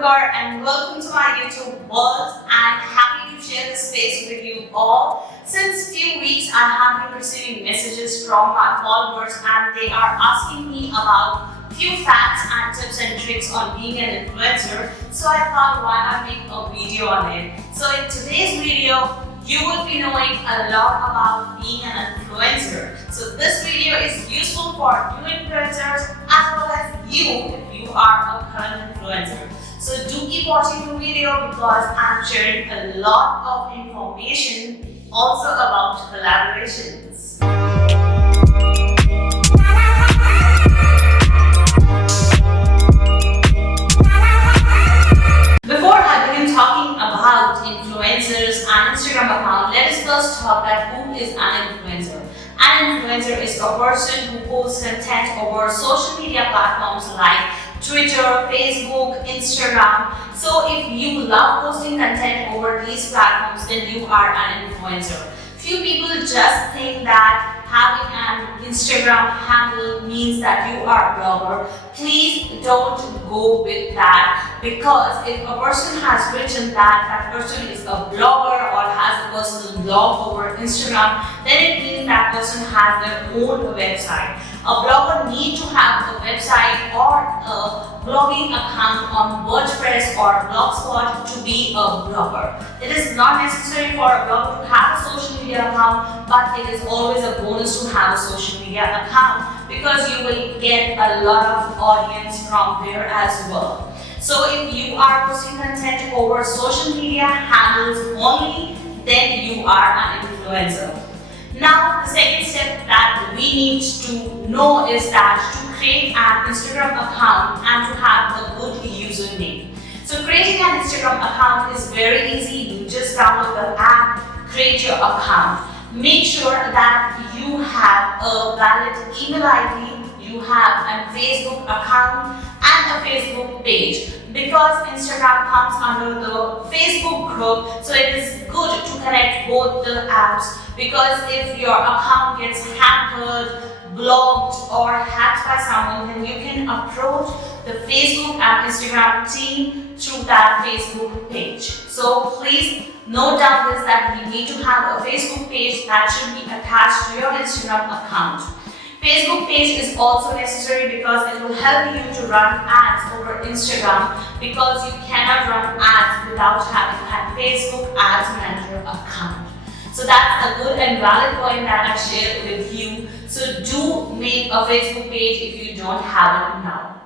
Amrit Kaur and welcome to my YouTube world. I'm happy to share this space with you all. Since few weeks I have been receiving messages from my followers and they are asking me about few facts and tips and tricks on being an influencer. So I thought why not make a video on it. So in today's video, you will be knowing a lot about being an influencer. So this video is useful for new influencers as well as you if you are a current influencer. So do keep watching the video because I'm sharing a lot of information also about collaborations. Before I begin talking about influencers and Instagram account, let us first talk about who is an influencer. An influencer is a person who posts content over social media platforms like Twitter, Facebook, Instagram. So if you love posting content over these platforms, then you are an influencer. Few people just think that having an Instagram handle means that you are a blogger. Please don't go with that, because if a person has written that that person is a blogger or has a personal blog over Instagram, then it means that person has their own website. A blogger needs to have a website or a blogging account on WordPress or Blogspot to be a blogger. It is not necessary for a blogger to have a social media account, but it is always a bonus to have a social media account because you will get a lot of audience from there as well. So if you are posting content over social media handles only, then you are an influencer. Now, the second step that we need to know is that to create an Instagram account and to have a good username. So creating an Instagram account is very easy. You just download the app, create your account. Make sure that you have a valid email ID, you have a Facebook account and a Facebook page, because Instagram comes under the Facebook group, so it is good to connect both the apps, because if your account gets hampered, blocked or hacked by someone, then you can approach the Facebook and Instagram team through that Facebook page. So please note down this, that you need to have a Facebook page that should be attached to your Instagram account. Facebook page is also necessary because it will help you to run ads over Instagram, because you cannot run ads without having a Facebook Ads Manager account. So that's a good and valid point that I shared with you. So do make a Facebook page if you don't have it now.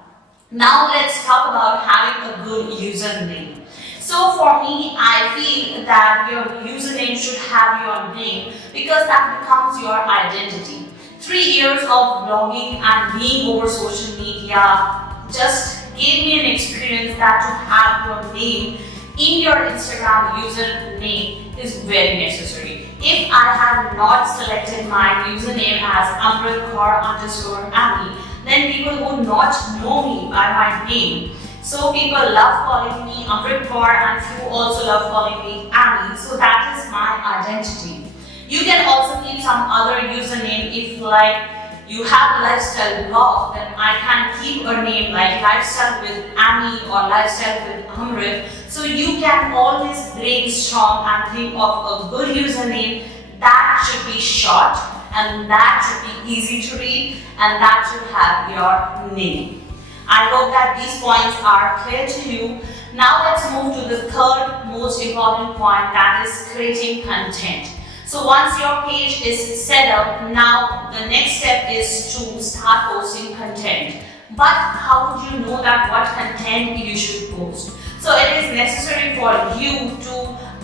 Now let's talk about having a good username. So for me, I feel that your username should have your name, because that becomes your identity. 3 years of blogging and being over social media just gave me an experience that to have your name in your Instagram username is very necessary. If I had not selected my username as AmritKaur_Amy, then people would not know me by my name. So people love calling me Amrit Kaur and few also love calling me Amy. So that is my identity. You can also keep some other username. If like you have a lifestyle blog, then I can keep a name like Lifestyle with Amy or Lifestyle with Amrit. So you can always brainstorm and think of a good username that should be short and that should be easy to read and that should have your name. I hope that these points are clear to you. Now let's move to the third most important point, that is creating content. So once your page is set up, now the next step is to start posting content. But how would you know that what content you should post? So it is necessary for you to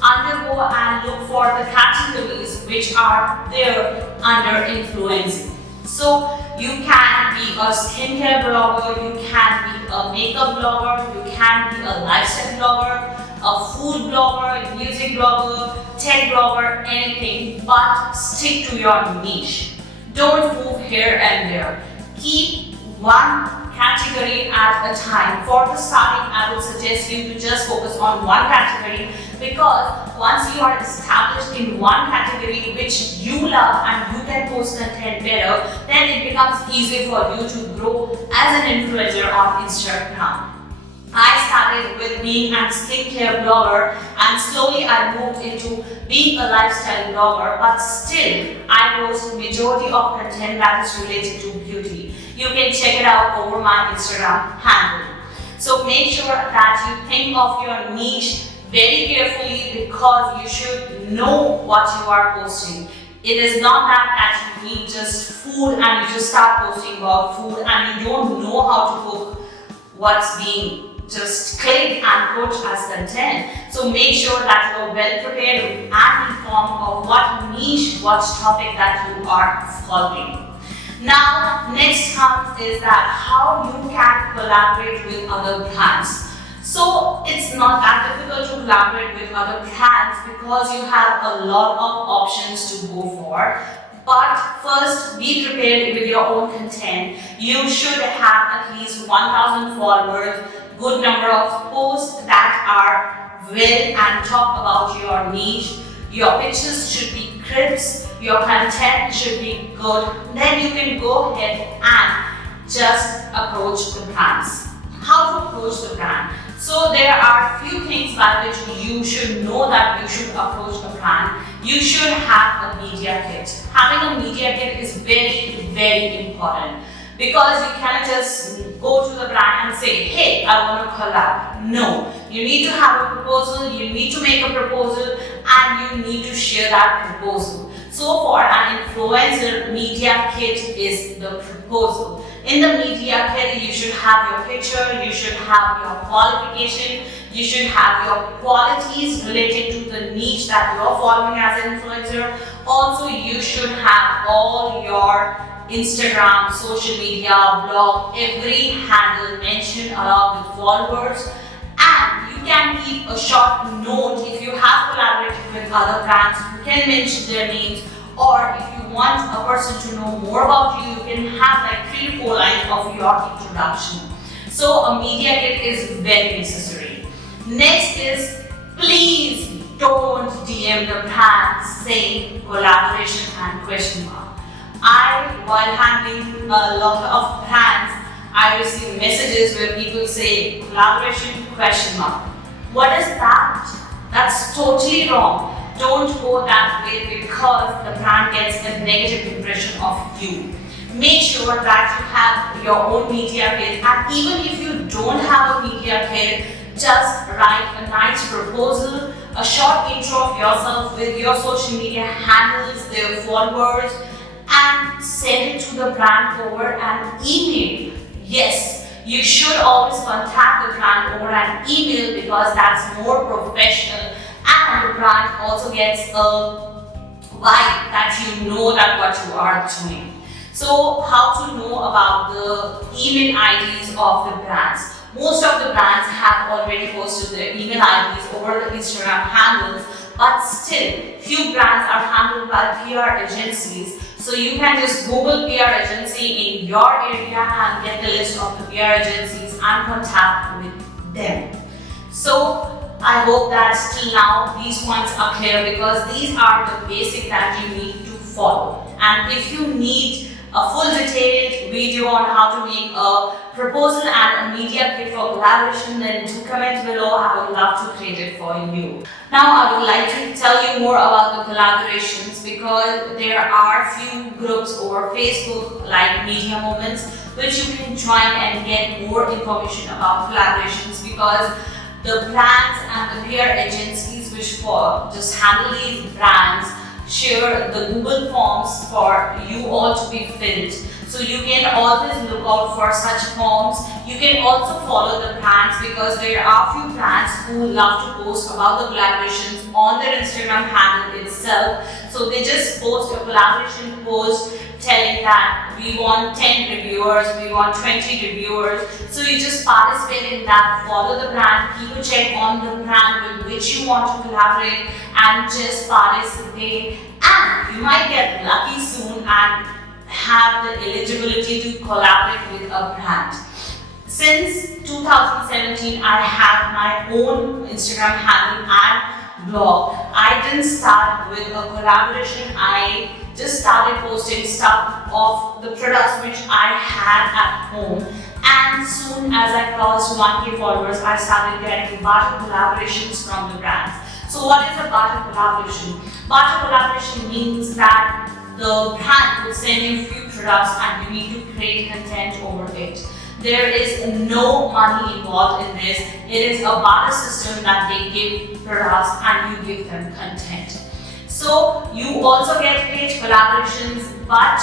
undergo and look for the categories which are there under influencing. So you can be a skincare blogger, you can be a makeup blogger, you can be a lifestyle blogger, a food blogger, music blogger, tech blogger, anything, but stick to your niche. Don't move here and there. Keep one category at a time. For the starting, I would suggest you to just focus on one category, because once you are established in one category which you love and you can post content better, then it becomes easier for you to grow as an influencer on Instagram. I started started with being a skincare blogger and slowly I moved into being a lifestyle blogger, but still I post majority of content that is related to beauty. You can check it out over my Instagram handle. So make sure that you think of your niche very carefully because you should know what you are posting. It is not that you need just food and you just start posting about food and you don't know how to cook what's being just clicked and put as content. So make sure that you are well prepared and informed of what niche, what topic that you are following. Now, next comes is that how you can collaborate with other brands. So it's not that difficult to collaborate with other brands because you have a lot of options to go for. But first, be prepared with your own content. You should have at least 1,000 followers, good number of posts that are well and talk about your niche. Your pictures should be crisp, your content should be good. Then you can go ahead and just approach the brands. How to approach the brand? So there are few things by which you should know that you should approach a brand. You should have a media kit. Having a media kit is very, very important because you cannot just go to the brand and say, hey, I want to collab. No, you need to have a proposal, you need to make a proposal and you need to share that proposal. So for an influencer, media kit is the proposal. In the media kit, you should have your picture, you should have your qualification, you should have your qualities related to the niche that you are following as an influencer. Also, you should have all your Instagram, social media, blog, every handle mentioned along with followers. And you can keep a short note if you have collaborated with other brands, you can mention their names. Or if you want a person to know more about you, you can have like 3 to 4 lines of your introduction. So a media kit is very necessary. Next is, please don't DM the brand saying collaboration and question mark. While handling a lot of brands, I receive messages where people say collaboration question mark. What is that? That's totally wrong. Don't go that way because the brand gets a negative impression of you. Make sure that you have your own media kit, and even if you don't have a media kit, just write a nice proposal, a short intro of yourself with your social media handles, their followers, and send it to the brand over an email. Yes, you should always contact the brand over an email because that's more professional. And the brand also gets a vibe that you know that what you are doing. So how to know about the email IDs of the brands? Most of the brands have already posted their email IDs over the Instagram handles, but still few brands are handled by PR agencies. So you can just Google PR agency in your area and get the list of the PR agencies and contact with them. So I hope that till now these points are clear because these are the basics that you need to follow. And if you need a full detailed video on how to make a proposal and a media kit for collaboration, then do comment below. I would love to create it for you. Now I would like to tell you more about the collaborations because there are few groups over Facebook like Media Moments which you can join and get more information about collaborations because the brands and the PR agencies which for just handle these brands share the Google forms for you all to be filled. So you can always look out for such forms. You can also follow the brands because there are few brands who love to post about the collaborations on their Instagram handle itself. So they just post a collaboration post telling that we want 10 reviewers, we want 20 reviewers. So you just participate in that, follow the brand, keep a check on the brand with which you want to collaborate and just participate. And you might get lucky soon and have the eligibility to collaborate with a brand. Since 2017, I have my own Instagram handle and blog. I didn't start with a collaboration. I just started posting stuff of the products which I had at home, And soon as I crossed 1K followers, I started getting barter collaborations from the brands. So what is a barter collaboration? Barter collaboration means that the brand will send you few products and you need to create content over it. There is no money involved in this. It is a barter system that they give products and you give them content. So you also get paid collaborations, but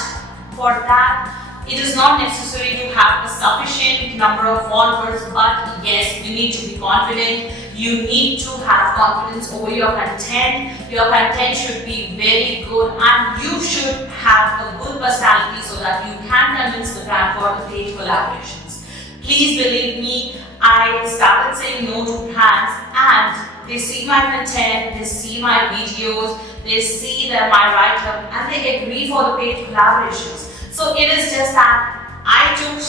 for that it is not necessary to have a sufficient number of followers, but yes, you need to be confident. You need to have confidence over your content. Your content should be very good and you should have a good personality so that you can convince the brand for the paid collaborations. Please believe me, I started saying no to brands and they see my content, they see my videos, they see that my write-up and they agree for the paid collaborations. So it is just that I took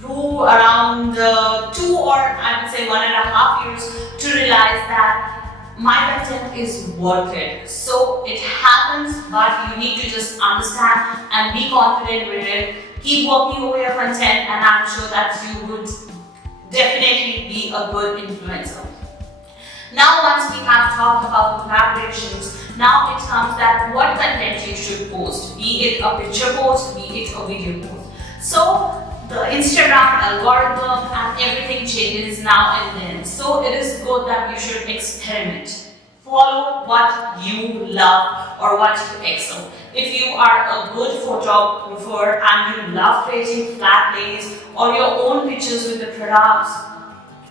through around 2 or I would say 1.5 years to realize that my content is worth it. So it happens, but you need to just understand and be confident with it. Keep working over your content and I'm sure that you would definitely be a good influencer. Now once we have talked about the collaborations, now it comes that what content you should post, be it a picture post, be it a video post. So the Instagram algorithm and everything changes now and then. So it is good that you should experiment. Follow what you love or what you excel. If you are a good photographer and you love creating flat lays or your own pictures with the products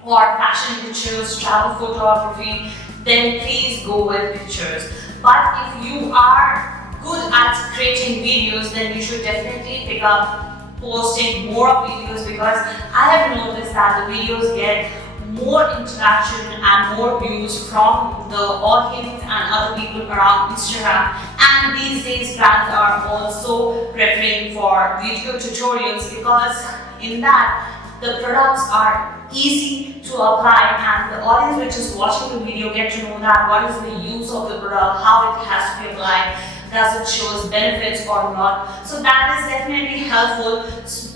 or fashion pictures, travel photography, then please go with pictures. But if you are good at creating videos, then you should definitely pick up posting more videos, because I have noticed that the videos get more interaction and more views from the audience and other people around Instagram. And these days brands are also preferring for video tutorials, because in that the products are easy to apply and the audience which is watching the video get to know that what is the use of the product, how it has to be applied, does it show benefits or not. So that is definitely helpful.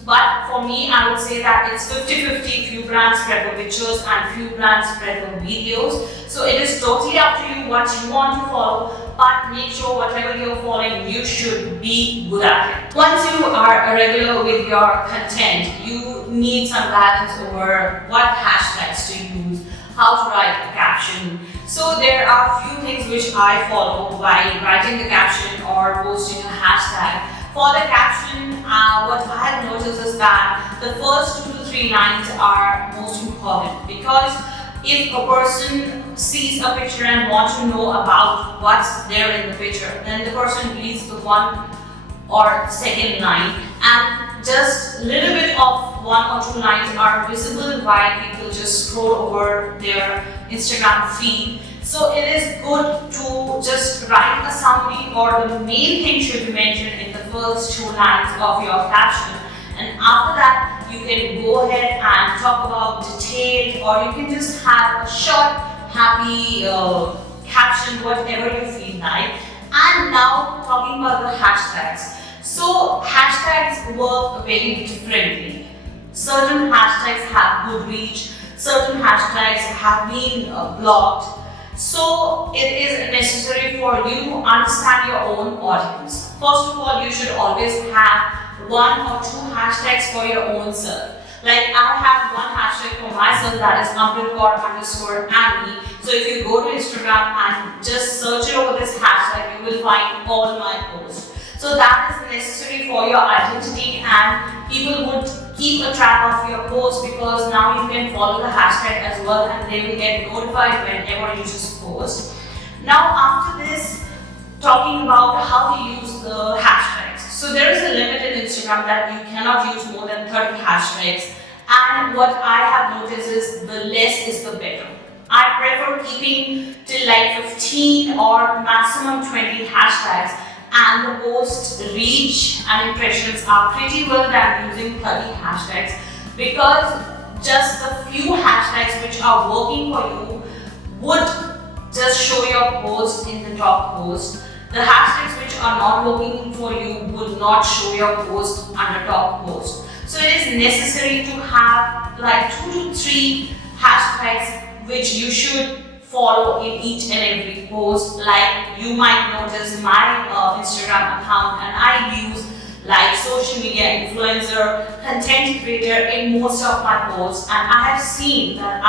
But for me, I would say that it's 50-50. Few brands prefer pictures and few brands prefer videos. So it is totally up to you what you want to follow, but make sure whatever you're following, you should be good at it. Once you are a regular with your content, you need some guidance over what hashtags to use, how to write a caption. So there are few things which I follow while writing the caption or posting a hashtag. For the caption, what I have noticed is that the first 2 to 3 lines are most important, because if a person sees a picture and wants to know about what's there in the picture, then the person reads the 1 or 2nd line, and just a little bit of 1 or 2 lines are visible while people just scroll over their Instagram feed. So it is good to just write a summary, or the main thing should be mentioned in the first 2 lines of your caption, and after that you can go ahead and talk about detailed, or you can just have a short happy caption, whatever you feel like. And now talking about the hashtags. So hashtags work very differently. Certain hashtags have good reach, certain hashtags have been blocked. So it is necessary for you to understand your own audience. First of all, you should always have 1 or 2 hashtags for your own self. Like I have 1 hashtag for myself, that is AmritKaur_Amy. So if you go to Instagram and just search over this hashtag, you will find all my posts. So that is necessary for your identity, and people would keep a track of your posts, because now you can follow the hashtag as well and they will get notified whenever you just post. Now after this, talking about how to use the hashtags. So there is a limit in Instagram that you cannot use more than 30 hashtags, and what I have noticed is the less is the better. I prefer keeping till like 15 or maximum 20 hashtags, and the post reach and impressions are pretty well than using 30 hashtags, because just the few hashtags which are working for you would just show your post in the top post. The hashtags which are not working for you would not show your post under top post. So it is necessary to have like 2 to 3 hashtags which you should follow in each and every post. Like you might notice my Instagram account, and I use like social media influencer, content creator in most of my posts, and I have seen that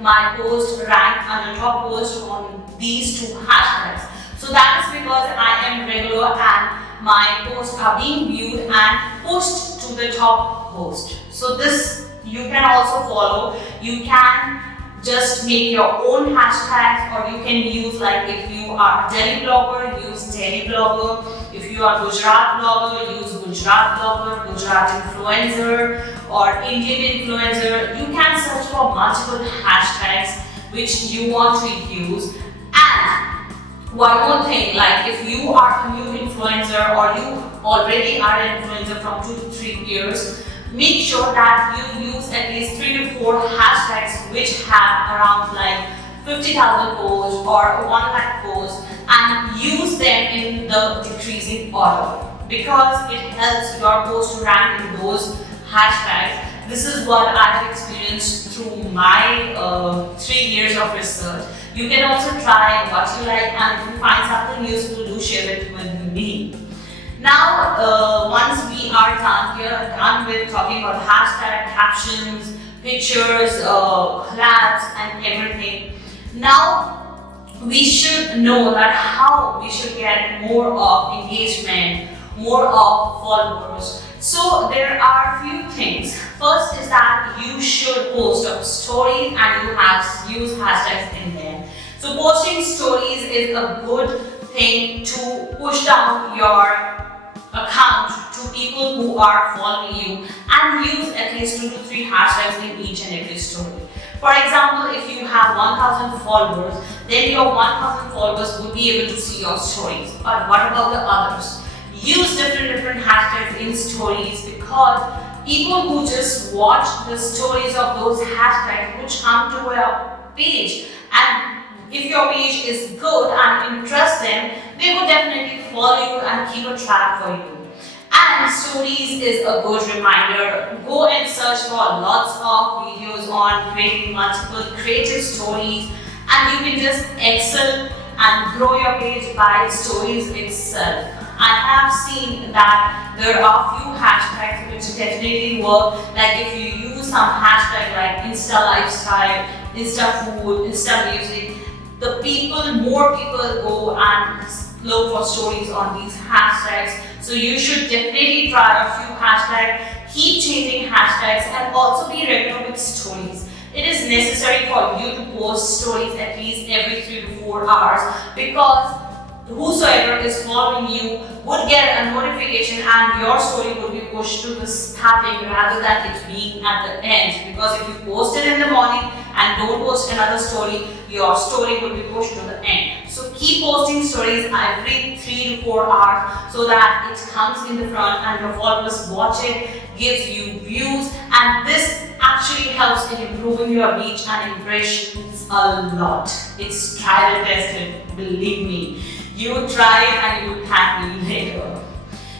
my post rank on the top post on these 2 hashtags. So that is because I am regular and my posts are being viewed and pushed to the top post. So this you can also follow. You can just make your own hashtags, or you can use, like if you are a Delhi blogger, use Delhi blogger. If you are Gujarat blogger, use Gujarat blogger, Gujarat influencer, or Indian influencer. You can search for multiple hashtags which you want to use. And one more thing, like if you are a new influencer or you already are an influencer from 2 to 3 years, make sure that you use at least 3 to 4 hashtags which have around like 50,000 posts or 1 lakh posts, and use them in the decreasing order, because it helps your post to rank in those hashtags. This is what I have experienced through my 3 years of research. You can also try what you like, and if you find something useful, do share it with me. Now, once we are done with talking about hashtag, captions, pictures, collabs, and everything. Now, we should know that how we should get more of engagement, more of followers. So there are a few things. First is that you should post up stories and you have use hashtags in there. So posting stories is a good thing to push down your account to people who are following you, and use at least 2 to 3 hashtags in each and every story. For example, if you have 1,000 followers, then your 1,000 followers will be able to see your stories. But what about the others? Use different hashtags in stories, because people who just watch the stories of those hashtags which come to your page, and if your page is good and interests them, they will definitely follow you and keep a track for you. And stories is a good reminder. Go and search for lots of videos on creating multiple creative stories, and you can just excel and grow your page by stories itself. I have seen that there are few hashtags which definitely work. Like if you use some hashtag like Insta lifestyle, Insta food, Insta music, more people go and look for stories on these hashtags. So you should definitely try a few hashtags, keep changing hashtags, and also be regular with stories. It is necessary for you to post stories at least every 3 to 4 hours, because whosoever is following you would get a notification and your story would be pushed to the starting rather than it being at the end. Because if you post it in the morning and don't post another story, your story will be pushed to the end. So keep posting stories every 3 to 4 hours so that it comes in the front and your followers watch it, gives you views, and this actually helps in improving your reach and impressions a lot. It's tried and tested, believe me. You try it and you will thank me later.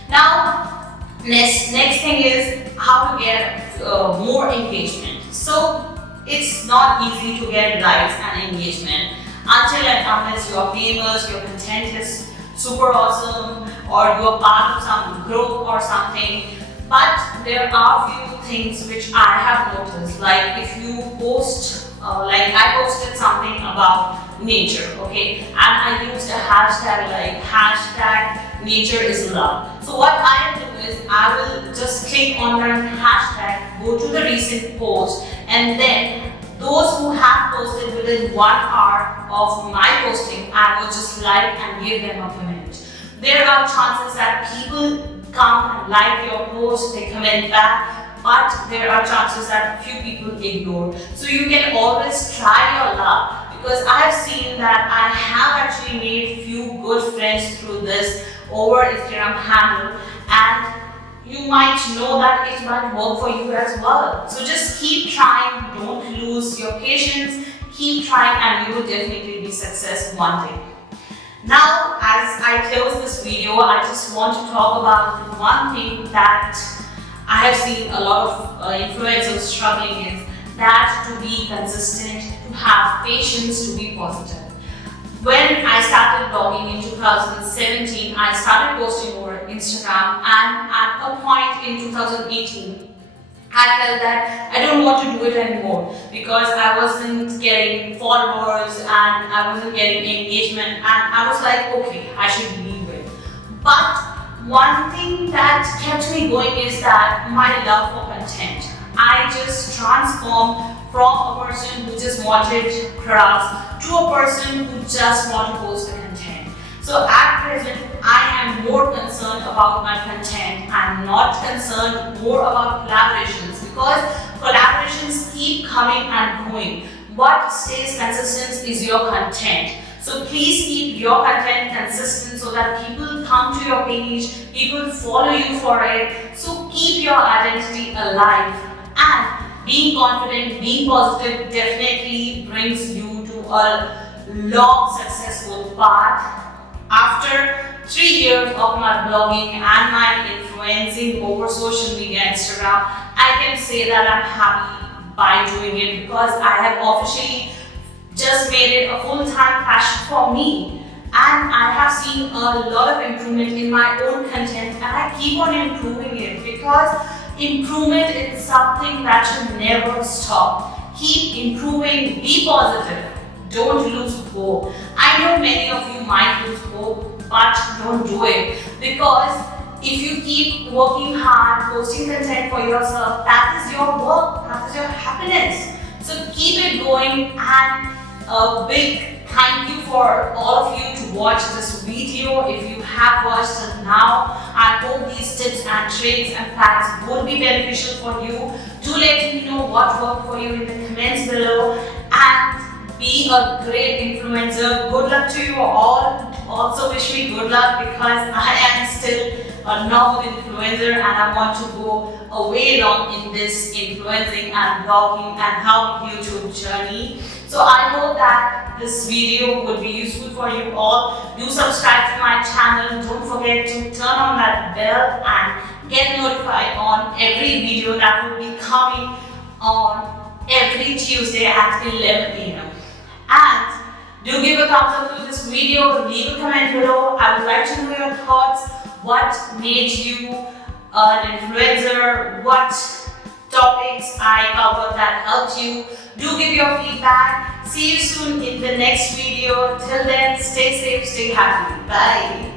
Now, next thing is how to get more engagement. So it's not easy to get likes and engagement until and unless you are famous, your content is super awesome, or you are part of some group or something. But there are few things which I have noticed. Like if you post, like I posted something about nature, okay, and I used a hashtag like hashtag nature is love. So what I do is I will just click on that hashtag, go to the recent post, and then those who have posted within 1 hour of my posting, I will just like and give them a comment. There are chances that people come and like your post, they comment back, but there are chances that few people ignore. So you can always try your luck, because I have seen that I have actually made few good friends through this over Instagram handle, and you might know that it might work for you as well. So just keep trying, don't lose your patience, keep trying, and you will definitely be successful one day. Now, as I close this video, I just want to talk about one thing that I have seen a lot of influencers struggling is that to be consistent, to have patience, to be positive. When I started blogging in 2017, I started posting over Instagram, and at a point in 2018, I felt that I don't want to do it anymore because I wasn't getting followers and I wasn't getting engagement, and I was like, okay, I should leave it. But one thing that kept me going is that my love for content. I just transformed from a person who just wanted crafts to a person who just want to post the content. So at present, I am more concerned about my content. I'm not concerned more about collaborations because collaborations keep coming and going. What stays consistent is your content. So please keep your content consistent so that people come to your page, people follow you for it. So keep your identity alive, and being confident, being positive definitely brings you to a long successful path. After 3 years of my blogging and my influencing over social media, Instagram, I can say that I'm happy by doing it because I have officially just made it a full-time passion for me. And I have seen a lot of improvement in my own content, and I keep on improving it because improvement is something that should never stop. Keep improving, be positive, don't lose hope. I know many of you might lose hope, but don't do it, because if you keep working hard, posting content for yourself, that is your work, that is your happiness. So keep it going, and a big thank you for all of you to watch this video. If you have watched it now, I hope these tips and tricks and facts would be beneficial for you. Do let me know what worked for you in the comments below, and be a great influencer. Good luck to you all. Also wish me good luck because I am still a novel influencer and I want to go a way long in this influencing and blogging and how YouTube journey. So I hope that this video would be useful for you all. Do subscribe to my channel. Don't forget to turn on that bell and get notified on every video that will be coming on every Tuesday at 11 a.m. And do give a thumbs up to this video, leave a comment below. I would like to know your thoughts. What made you an influencer? What topics I covered that helped you? Do give your feedback. See you soon in the next video. Till then, stay safe, stay happy. Bye.